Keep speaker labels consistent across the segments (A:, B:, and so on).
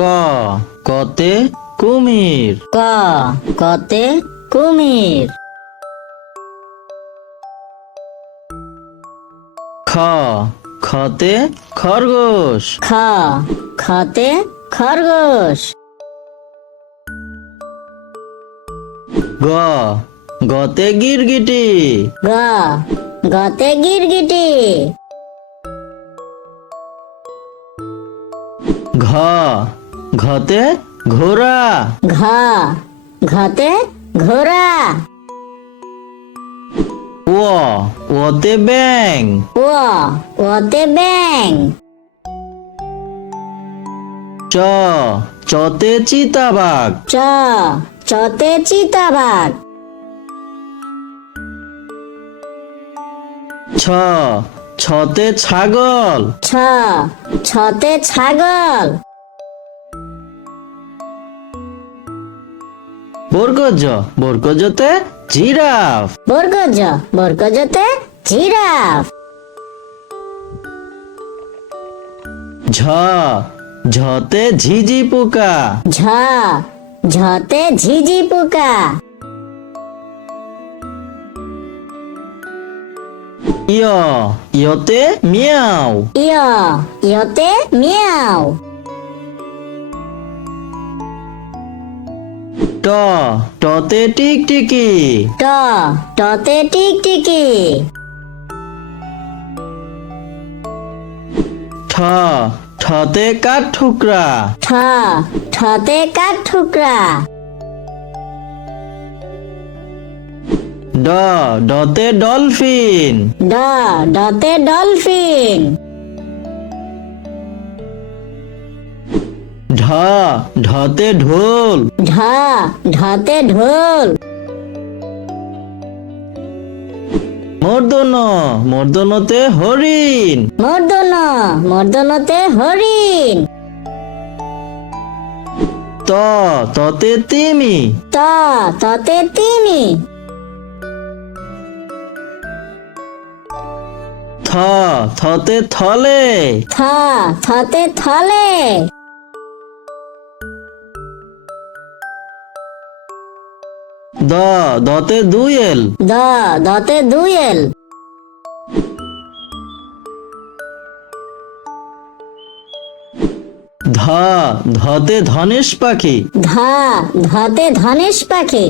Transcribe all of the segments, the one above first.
A: ক কতে কুমির।
B: ক কতে কুমির।
A: খ খতে খরগোশ।
B: খ খতে খরগোশ।
A: গ গতে গিরগিটি।
B: গ গতে গিরগিটি।
A: ঘ ঘতে ঘোড়া।
B: ঘ ঘতে ঘোড়া।
A: ও ওতে ব্যাং
B: ও ওতে ব্যাং
A: চ চতে চিতাবাঘ।
B: চ চতে চিতাবাঘ।
A: ছ ছতে ছাগল।
B: ছ ছতে ছাগল।
A: বর্গজ বর্গজতে জিরাফ।
B: বর্গজ বর্গজতে জিরাফ।
A: ঝ ঝতে ঝিঝি পোকা।
B: ঝ ঝতে ঝিঝি পোকা।
A: ইয় ইয়তে মিয়াও।
B: ইয় ইয়তে মিয়াও।
A: ট টতে টিকটিকি।
B: ট টতে টিকটিকি।
A: ঠ ঠতে কাঠ ঠুকরা।
B: ঠ ঠতে কাঠ ঠুকরা।
A: ড ডতে ডলফিন।
B: ড ডতে ডলফিন।
A: ঢ ঢতে ঢোল।
B: ঢ ঢতে ঢোল।
A: মর্দন মর্দনতে হরিণ।
B: মর্দন মর্দনতে হরিণ।
A: ত ততে তিমি।
B: ত ততে তিমি।
A: থ থতে থলে।
B: থ থতে থলে।
A: দ দতে দুয়েল
B: দ দতে দুয়েল
A: ধ ধতে ধনেশ পাখি।
B: ধ ধতে ধনেশ পাখি।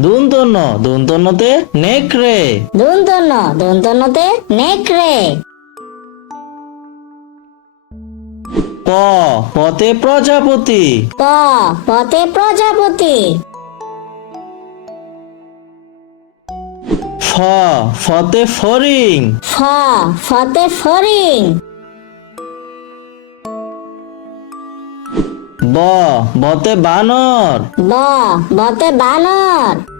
A: দুন্তন্ন দুন্তন্নতে নেকড়ে।
B: দন্তন্য দন্তন্যতে নেকড়ে।
A: প পতে প্রজাপতি।
B: প পতে প্রজাপতি।
A: ফ ফতে ফরিং।
B: ফ ফতে ফরিং।
A: ব বতে বানর।
B: ব বতে বানর।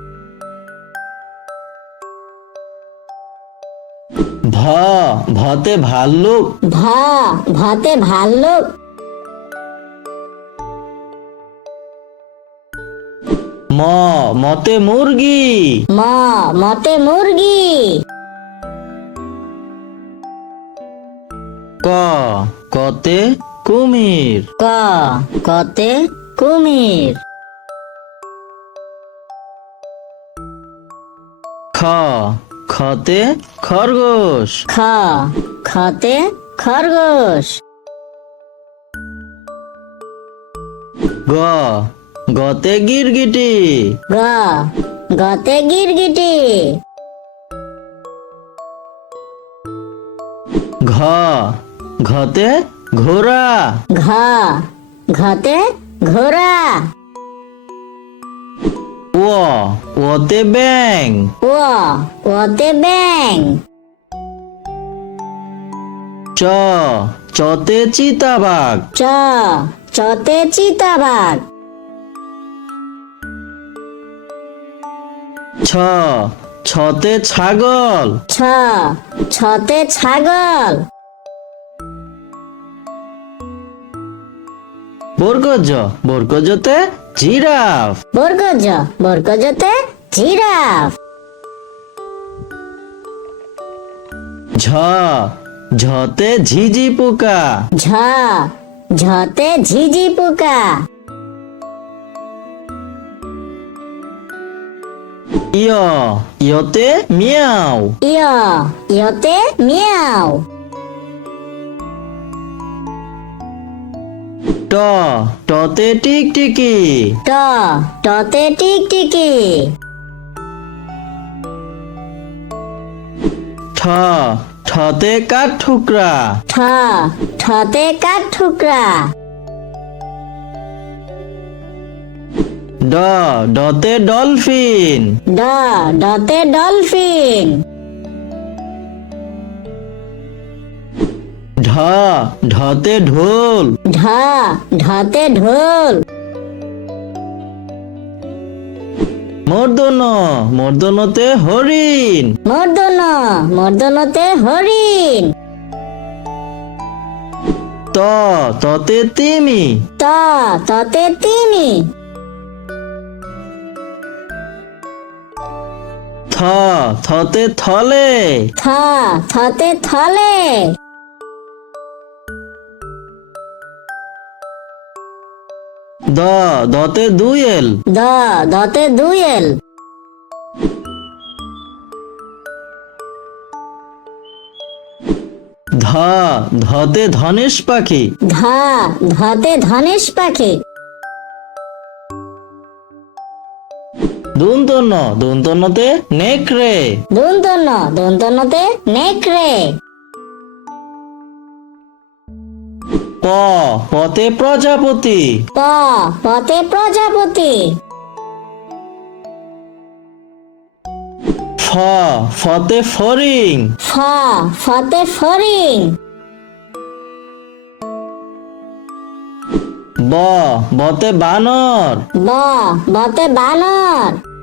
A: ভ ভতে ভাল্লুক।
B: ভ ভতে ভাল্লুক।
A: ম মতে মুরগি।
B: ম মতে মুরগি।
A: ক কতে কুমির।
B: ক কতে কুমির।
A: খ খতে খরগোশ।
B: খ খতে খরগোশ।
A: গ গতে গিরগিটি।
B: গ গতে গিরগিটি।
A: ঘ ঘতে ঘোড়া।
B: ঘ ঘতে ঘোড়া।
A: ও ওতে ব্যাং
B: ও ওতে ব্যাং
A: চ চতে
B: চ চতে
A: ছ ছতে ছাগল
B: ছ ছতে ছাগল
A: বর্গজ বর্গজতে জিরাফ।
B: বর্গজ বর্গজতে জিরাফ।
A: ঝ ঝতে ঝিঝি পোকা।
B: ঝ ঝতে ঝিঝি পোকা।
A: ইয় ইয়তে মিয়াও।
B: ইয় ইয়তে মিয়াও।
A: ট টতে টিকটিকি।
B: ট টতে টিকটিকি।
A: ঠ ঠতে কাঠ ঠুকরা।
B: ঠ ঠতে কাঠ ঠুকরা।
A: ড ডতে ডলফিন।
B: ড ডতে ডলফিন।
A: ঢ ঢতে ঢোল।
B: ঢ ঢতে ঢোল।
A: মর্দন মর্দনতে হরিণ।
B: মর্দন মর্দনতে হরিণ।
A: ত ততে তিমি।
B: ত ততে তিমি।
A: থ থতে থলে।
B: থ থতে থলে।
A: দ দতে দুয়েল
B: দ দতে দুয়েল
A: ধ ধতে ধনেশ পাখি।
B: ধ ধতে ধনেশ পাখি।
A: দুন্তন্ন দুন্তন্নতে নেকড়ে।
B: দন্তন্য দন্তন্যতে নেকড়ে।
A: প পতে প্রজাপতি।
B: প পতে প্রজাপতি।
A: ফ ফতে ফরিং।
B: ফ ফতে ফরিং।
A: ব বতে বানর।
B: ব বতে বানর।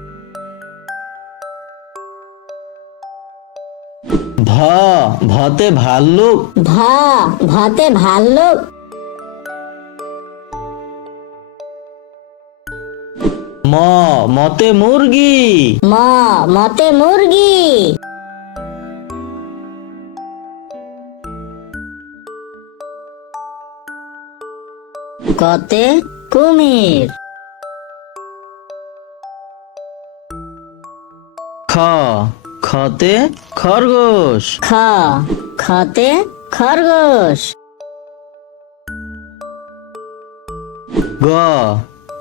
A: ভতে ভাল্লুক।
B: ভ ভতে ভাল্লুক।
A: ম মতে মুরগি।
B: ম মতে মুরগি। কতে কুমির।
A: খ খতে খরগোশ।
B: খ খতে খরগোশ।
A: গ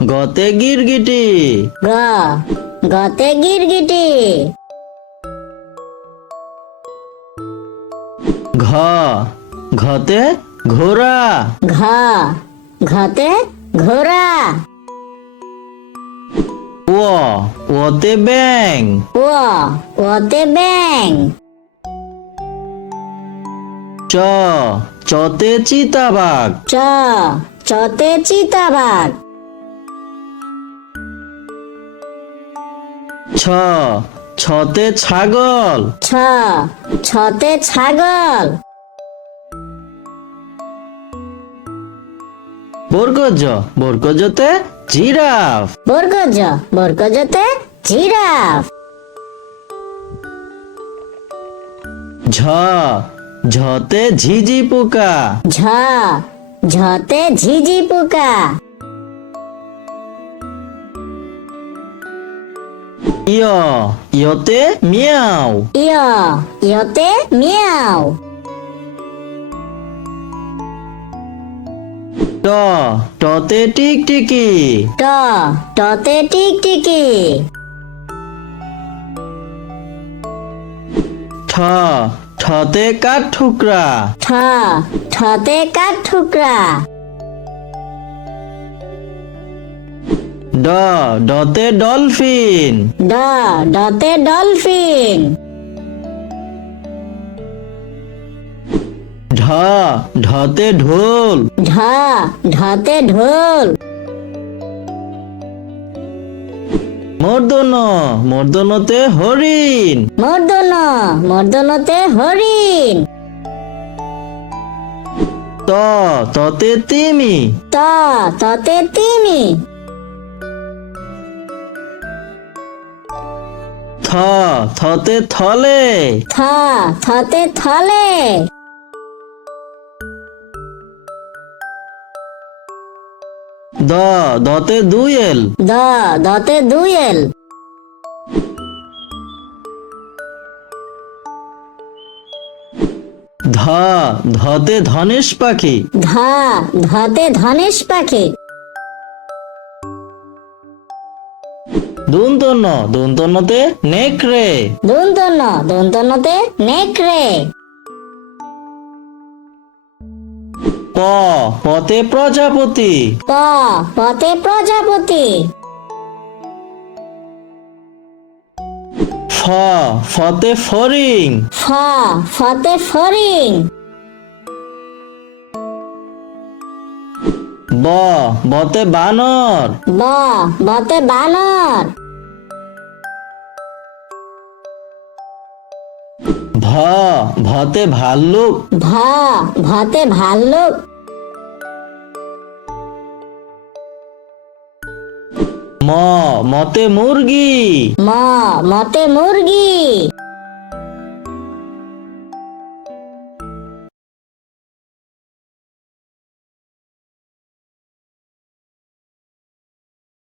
A: গতে গিরগিটি।
B: গ গতে গিরগিটি।
A: ঘ ঘতে ঘোড়া।
B: ঘ ঘতে ঘোড়া।
A: ও ওতে ব্যাং।
B: ও ওতে ব্যাং।
A: চ চতে চিতাবাঘ।
B: চ চতে চিতাবাঘ।
A: ছ ছতে ছাগল।
B: ছ ছতে ছাগল।
A: বর্গজ বর্গজতে জিরাফ।
B: বর্গজ বর্গজতে জিরাফ।
A: ঝ ঝতে ঝিঝি পোকা।
B: ঝ ঝতে ঝিঝি পোকা।
A: ইয় ইয়তে মিয়াও।
B: ইয় ইয়তে মিয়াও।
A: ট টতে টিকটিকি।
B: ট টতে টিকটিকি।
A: ঠ ঠতে কাঠ ঠুকরা।
B: ঠ ঠতে কাঠ ঠুকরা।
A: ড ডতে ডলফিন।
B: ড ডতে ডলফিন।
A: ঢতে ঢোল।
B: ঢ ঢতে ঢোল।
A: মর্দন মর্দনতে হরিণ।
B: মর্দন মর্দনতে হরিণ।
A: ত ততে তিমি।
B: ত ততে তিমি।
A: থ থতে থলে।
B: থ থতে থলে।
A: দ দতে দুয়েল
B: দ দতে দুয়েল
A: ধ ধতে ধনেশ পাখি।
B: ধা ধতে ধনেশ পাখি।
A: দুন্তন্য দুন্তন্যতে নেকড়ে।
B: দন্তন্য দন্তন্যতে নেকড়ে।
A: প পতে প্রজাপতি।
B: প পতে প্রজাপতি।
A: ফ ফতে ফরিং।
B: ফ ফতে ফরিং।
A: ব বতে বানর।
B: ব বতে বানর।
A: ভ ভতে ভাল্লুক।
B: ভ ভতে ভাল্লুক।
A: ম মতে মুরগি।
B: ম মতে মুরগি।